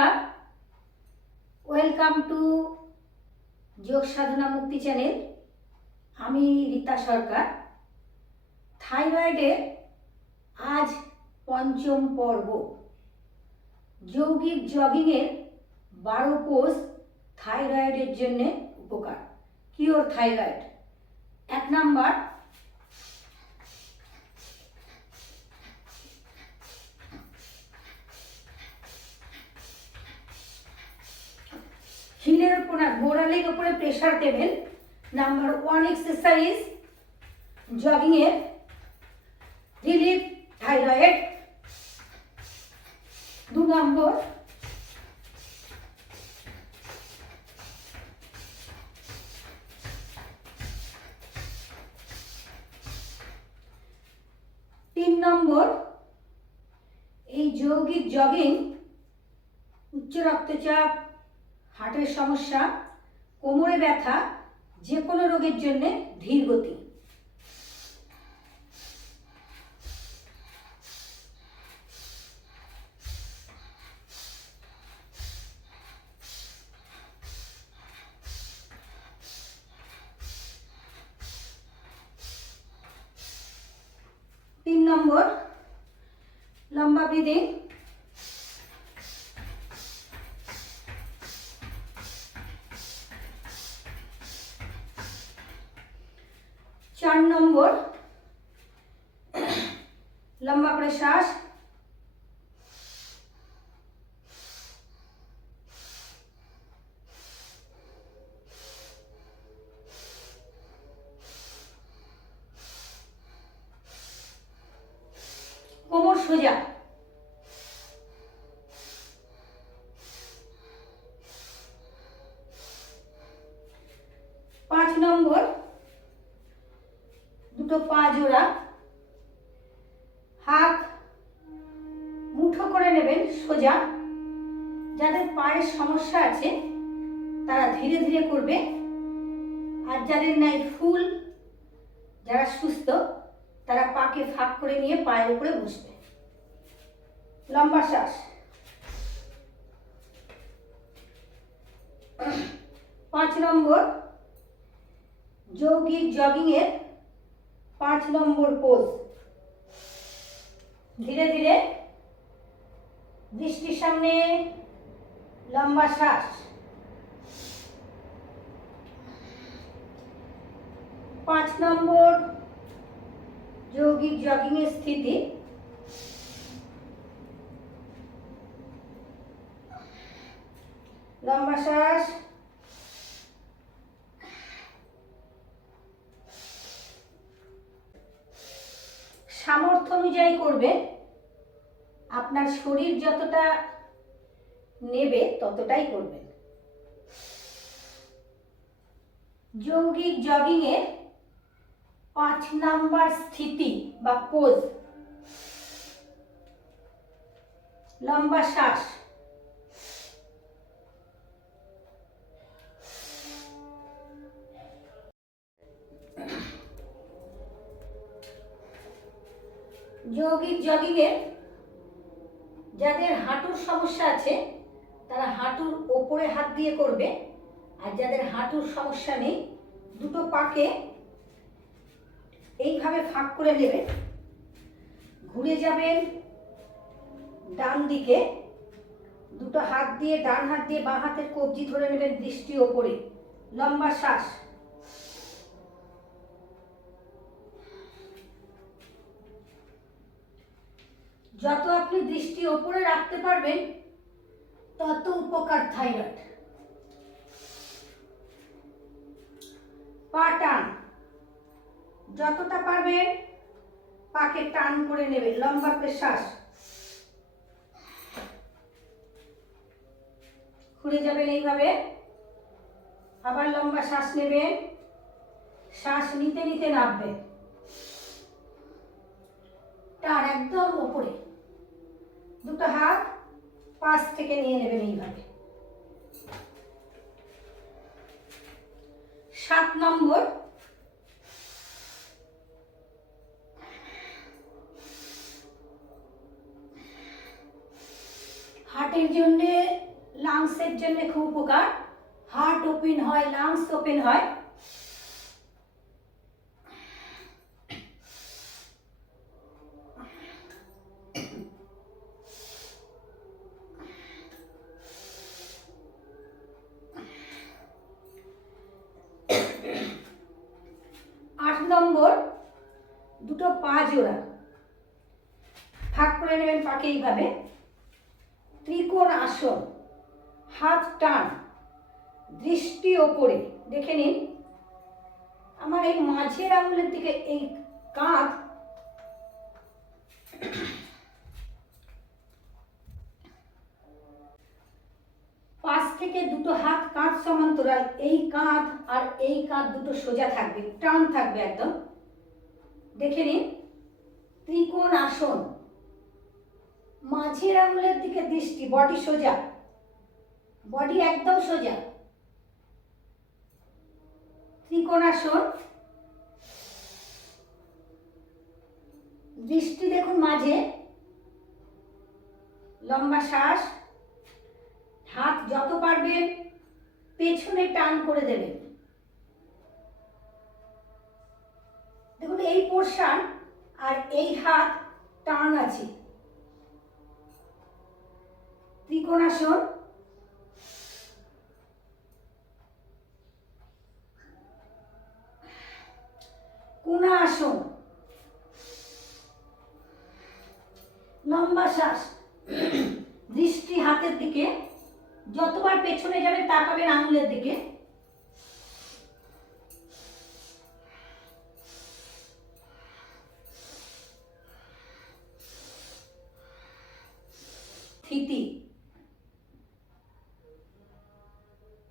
নমস্কার, welcome to যোগ সাধনা মুক্তি চ্যানেল। আমি রীতা সরকার। থাইরয়েডের আজ পঞ্চম পর্ব, যৌগিক জগিংয়ের 12 পোজ থাইরয়েডের জন্য উপকার। Cure thyroid. 1 নাম্বার, হিলের উপর গোড়ালির উপরে প্রেশার দেবেন। নাম্বার 1 এক্সারসাইজ জগিং এর রিলিফ থাইরয়েড। 2 নম্বর, এই যৌগিক জগিং উচ্চ রক্তচাপ, হার্টের সমস্যা, কোমরে ব্যথা, যে কোনো রোগের জন্য ধীর গতি। তিন নম্বর, লম্বা ব্রিদিং। 4 নম্বর, লম্বা করে শ্বাস। কোমর সোজা। 5 নম্বর, দুটো পা জোড়া, হাত মুঠো করে নেবেন সোজা। যাদের পায়ের সমস্যা আছে তারা ধীরে ধীরে করবে, আর যাদের নাই ফুল, যারা সুস্থ তারা পাকে ফাঁক করে নিয়ে পায়ের উপরে বসবে। লম্বা শ্বাস। 5 নম্বর, যৌগিক জগিং এর 5 নম্বর পোজ। ধীরে ধীরে দৃষ্টির সামনে, লম্বা শ্বাস। 5 নম্বর যৌগিক জগিং এর স্থিতি। লম্বা শ্বাস। সামর্থ্য অনুযায়ী করবে, আপনার শরীর যতটা নেবে ততটাই করবেন। যৌগিক জগিং এর 5 নাম্বার স্থিতি বা পোজ। লম্বা শ্বাস। যৌগিক জগিং এর যাদের হাঁটুর সমস্যা আছে তারা হাঁটুর ওপরে হাত দিয়ে করবে, আর যাদের হাঁটুর সমস্যা নেই দুটো পাকে এইভাবে ফাঁক করে নেবেন। ঘুরে যাবেন ডান দিকে, দুটো হাত দিয়ে, ডান হাত দিয়ে বাঁ হাতের কবজি ধরে নেবেন দৃষ্টি ওপরে। লম্বা শ্বাস। যত আপনি দৃষ্টি ওপরে রাখতে পারবেন তত উপকার থাইরয়েড। পা টান, যতটা পারবেন পাকে টান করে নেবেন। লম্বা করে শ্বাস। ঘুরে যাবেন এইভাবে, আবার লম্বা শ্বাস নেবেন। শ্বাস নিতে নিতে নামবেন, টান একদম উপরে। দুটো হাত পাশ থেকে নিয়ে নেবেন এইভাবে। 7 নম্বর, হার্টের জন্য লাংসের জন্য খুব উপকার, হার্ট ওপেন হয়, লাংস ওপেন হয়। নম্বর, দুটো পা জোড়া ভাগ করে নেবেন পাকে এইভাবে, ত্রিকোণ আসন, হাত টান, দৃষ্টি ওপরে। দেখে নিন আমার এই মাঝের আঙুলের দিকে এই কাঁধ পাশ থেকে দুটো হাত কাঁধ সমান্তরাল, এই কাঁধ আর এই কাঁধ দুটো সোজা থাকবে, টান থাকবে একদম। দেখে নিন ত্রিকোণ আসন, মাঝের আঙুলের দিকে দৃষ্টি, বডি সোজা, বডি একদম সোজা। ত্রিকোণ আসন, দৃষ্টি দেখুন মাঝে, লম্বা শ্বাস, হাত যত পারবেন পেছনে টান করে দেবেন। দেখুন এই পোরশন আর এই হাত টান আছে। ত্রিকোণাসন, কোণাসন, লম্বা শ্বাস, দৃষ্টি হাতের দিকে, যতবার পেছনে যাবে তাকাবেন আঙুলের দিকে। স্থিতি,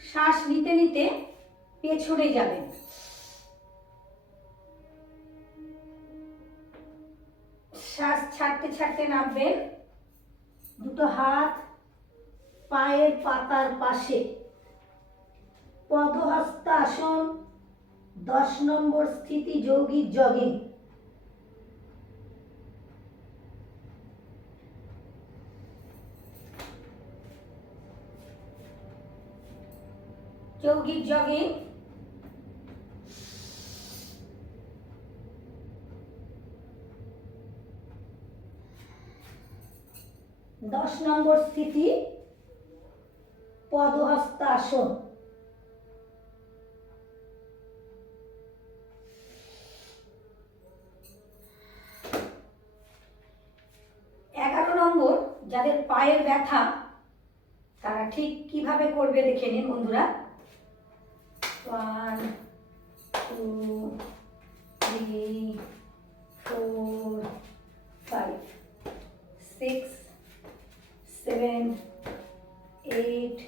শ্বাস নিতে নিতে পেছনে যাবেন। শ্বাস ছাড়তে ছাড়তে নামবেন, দুটো হাত পায়ের পাতার পাশে, পদহস্তাসন, 10 নম্বর স্থিতি, যৌগিক জগিং। যৌগিক জগিং, দশ নম্বর স্থিতি, পদহস্তাসন। নম্বর, যাদের পায়ের ব্যথা তারা ঠিক কিভাবে করবে দেখে নিন বন্ধুরা। 1 2 3 4 5 6 7 8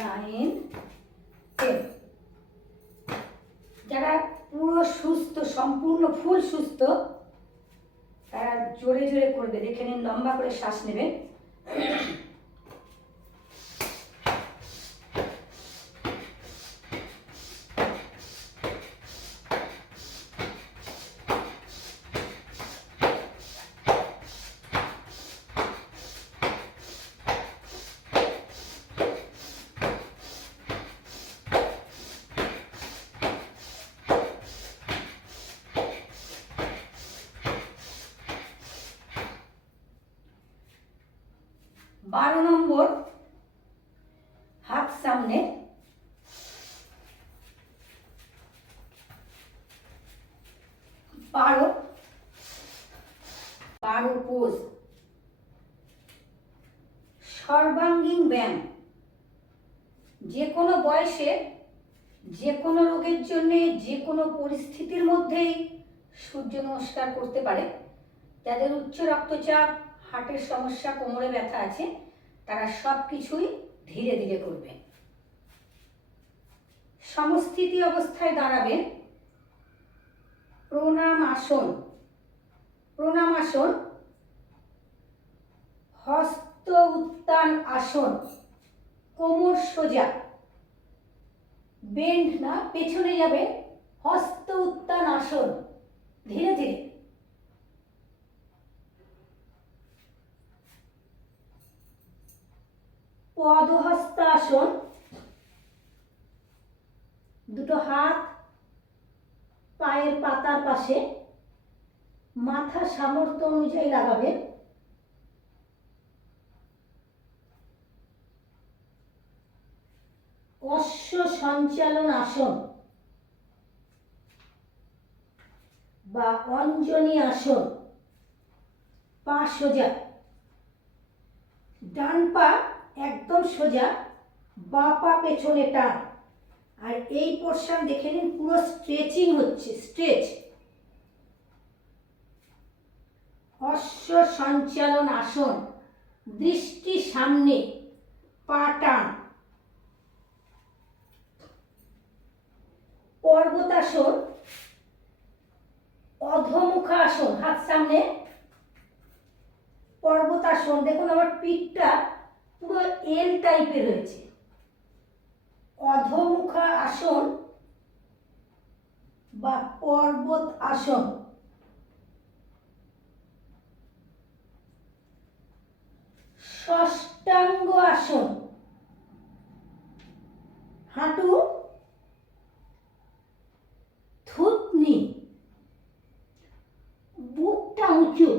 9 10। যারা পুরো সুস্থ, সম্পূর্ণ ফুল সুস্থ, তারা জোরে জোরে করবে। দেখে নিন, লম্বা করে শ্বাস নেবেন। নম্বর, হাত সামনে, পারো পোজ, সর্বাঙ্গীন ব্যায়াম। যে কোনো বয়সে, যে কোনো রোগের জন্য, যে কোনো পরিস্থিতির মধ্যেই সূর্য নমস্কার করতে পারে। যাদের উচ্চ রক্তচাপ, হার্টের সমস্যা, কোমরে ব্যথা আছে, তারা সব কিছুই ধীরে ধীরে করবে। সমস্থিতি অবস্থায় দাঁড়াবেন। প্রণাম আসন, প্রণাম আসন, হস্ত উত্তান আসন, কোমর সোজা, বেন্ড না, পেছনে যাবে, হস্ত উত্তান আসন, ধীরে ধীরে। পদহস্তাসন, দুটো হাত পায়ের পাতার পাশে, মাথা সামর্থ্য অনুযায়ী লাগাবেন। অশ্ব সঞ্চালন আসন বা অঞ্জনী আসন। পা সোজা, ডান পা একদম সোজা, বাঁ পা পেছনে টান। আর এই পোর্শন দেখে নিন, পুরো স্ট্রেচিং হচ্ছে, স্ট্রেচ। অশ্ব সঞ্চালন আসন, দৃষ্টি সামনে, পা টান। পর্বতাসন, অধোমুখাসন, হাত সামনে। পর্বতাসন, দেখুন আমার পিঠটা পুরো এল টাইপের হয়েছে। অধোমুখা আসন বা পর্বত আসন। ষষ্ঠাঙ্গ আসন, হাঁটু থুতনি, বুকটা উঁচু।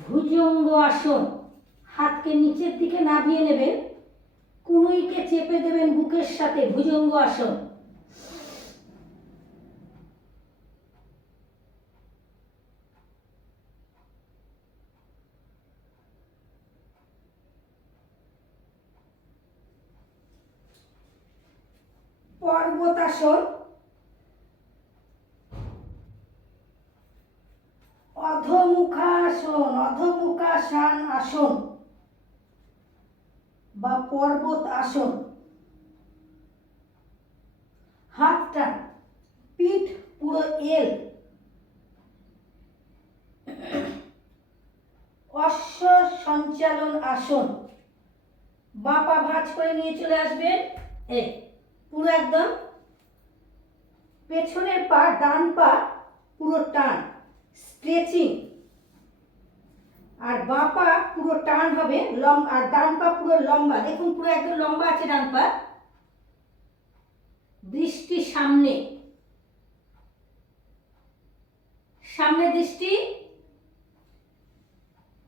ভুজঙ্গ আসন, হাতকে নিচের দিকে নামিয়ে নেবেন, কনুইকে চেপে দেবেন বুকের সাথে, ভুজঙ্গ আসন। পর্বতাসন, অধোমুখাসন, অধোমুখাসন আসন বা পর্বত আসন। হাতটা, পিঠ পুরো এল। অশ্ব সঞ্চালন আসন, বাঁ পা ভাঁজ করে নিয়ে চলে আসবেন, এই পুরো একদম পেছনের পা, ডান পা পুরো টান, স্ট্রেচিং। আর বাঁ পা পুরো টান হবে, আর ডান পা পুরো লম্বা, দেখুন পুরো একদম লম্বা আছে ডান পা। দৃষ্টি সামনে, সামনে দৃষ্টি।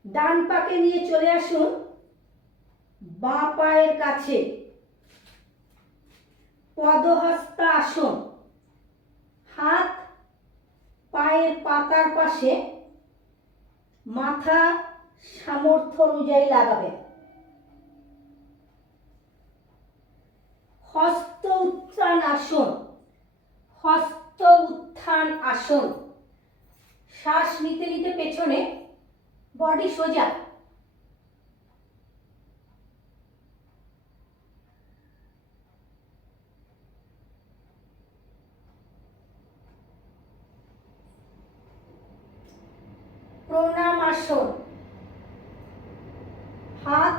ডান পাকে নিয়ে চলে আসুন বাঁ পায়ের কাছে, পদহস্তাসন, হাত পায়ের পাতার পাশে, মাথা সামর্থ্য অনুযায়ী লাগাবেন। হস্ত উত্থান আসন, হস্ত উত্থান আসন। শ্বাস নিতে নিতে পেছনে, বডি সোজা। প্রণাম আসন, হাত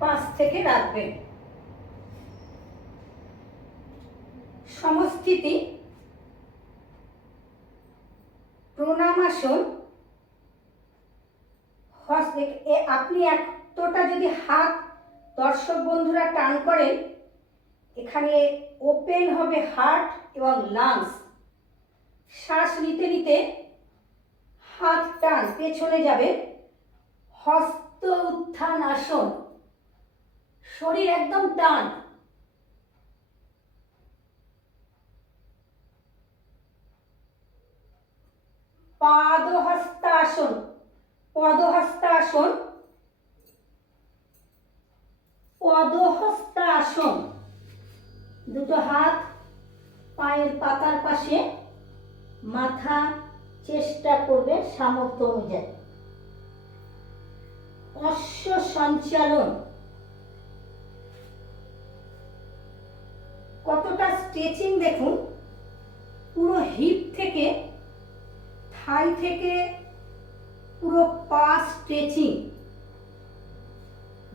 পাশ থেকে রাখবেন। সমস্থিতি, প্রণাম আসন। আপনি এতটা যদি হাত দর্শক বন্ধুরা টান করেন, এখানে ওপেন হবে হার্ট এবং লাংস। শ্বাস নিতে নিতে হাত টান, পেছনে যাবে। হস্ত উত্থান আসন, শরীর একদম টান। পাদহস্তাসন, পদহস্তাসন, পদহস্তাসন। দুটো হাত পায়ের পাতার পাশে, মাথা চেষ্টা করবে সামর্থ্য অনুযায়ী। অশ্ব সঞ্চালন, কতটা স্ট্রেচিং দেখুন, পুরো হিপ থেকে, থাই থেকে পুরো পা স্ট্রেচিং।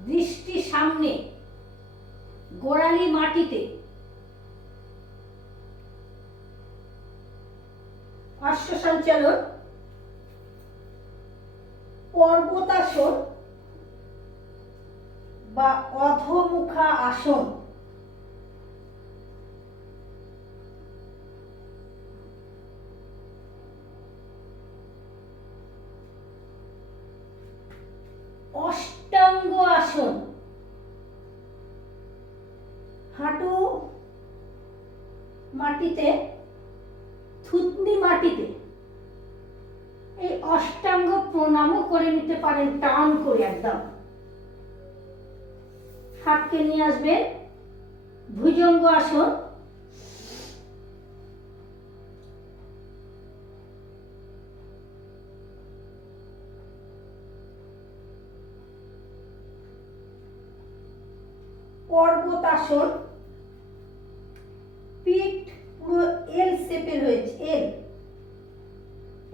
দৃষ্টি সামনে, গোড়ালি মাটিতে। অশ্ব সঞ্চালন। পর্বতাসন, বা অধোমুখা আসন। অষ্টাঙ্গ আসন, হাঁটু মাটিতে, থুতনি মাটিতে। এই অষ্টাঙ্গ প্রণামও করে নিতে পারেন টান করে একদম। হাতকে নিয়ে আসবেন ভুজঙ্গ আসন। পর্বতাসন, পিঠ পুরো এল শেপের হয়েছে, এল।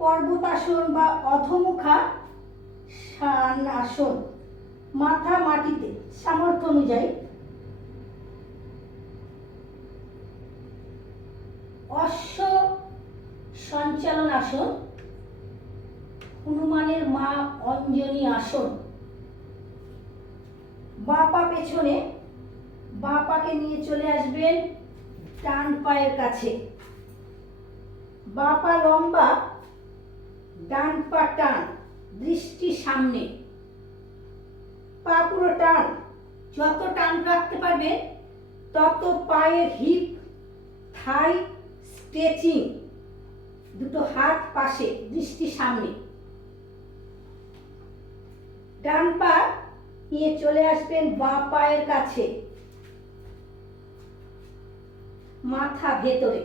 পর্বতাসন বা অধোমুখা আসন, মাথা মাটিতে সামর্থ্য অনুযায়ী। অশ্ব সঞ্চালন আসন, হনুমানের মা অঞ্জনী আসন। বাঁ পা পেছনে, বাঁ পাকে নিয়ে চলে আসবেন ডান পায়ের কাছে। বাঁ পা লম্বা, ডান পা টান, দৃষ্টি সামনে। পা পুরো টান, যত টান রাখতে পারবে তত পায়ের হিপ, থাই স্ট্রেচিং। দুটো হাত পাশে, দৃষ্টি সামনে। ডান পা নিয়ে চলে আসবেন বাঁ পায়ের কাছে, মাথা ভেতরে।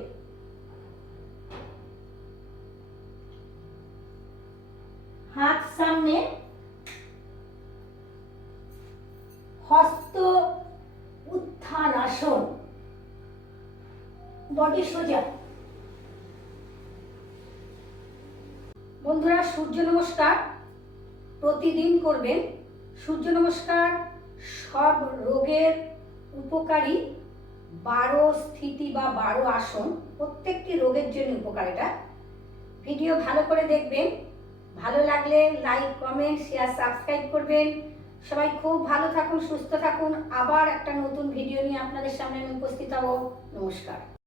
হাত সামনে, হস্ত উত্থান আসন, বডি সোজা। বন্ধুরা, সূর্য নমস্কার প্রতিদিন করবেন। সূর্য নমস্কার সব রোগের উপকারী। 12 স্থিতি বা 12 আসন, প্রত্যেকটি রোগের জন্য উপকার। এটা ভিডিও ভালো করে দেখবেন। ভালো লাগলে লাইক, কমেন্ট, শেয়ার, সাবস্ক্রাইব করবেন। সবাই খুব ভালো থাকুন, সুস্থ থাকুন। আবার একটা নতুন ভিডিও নিয়ে আপনাদের সামনে আমি উপস্থিত হব। নমস্কার।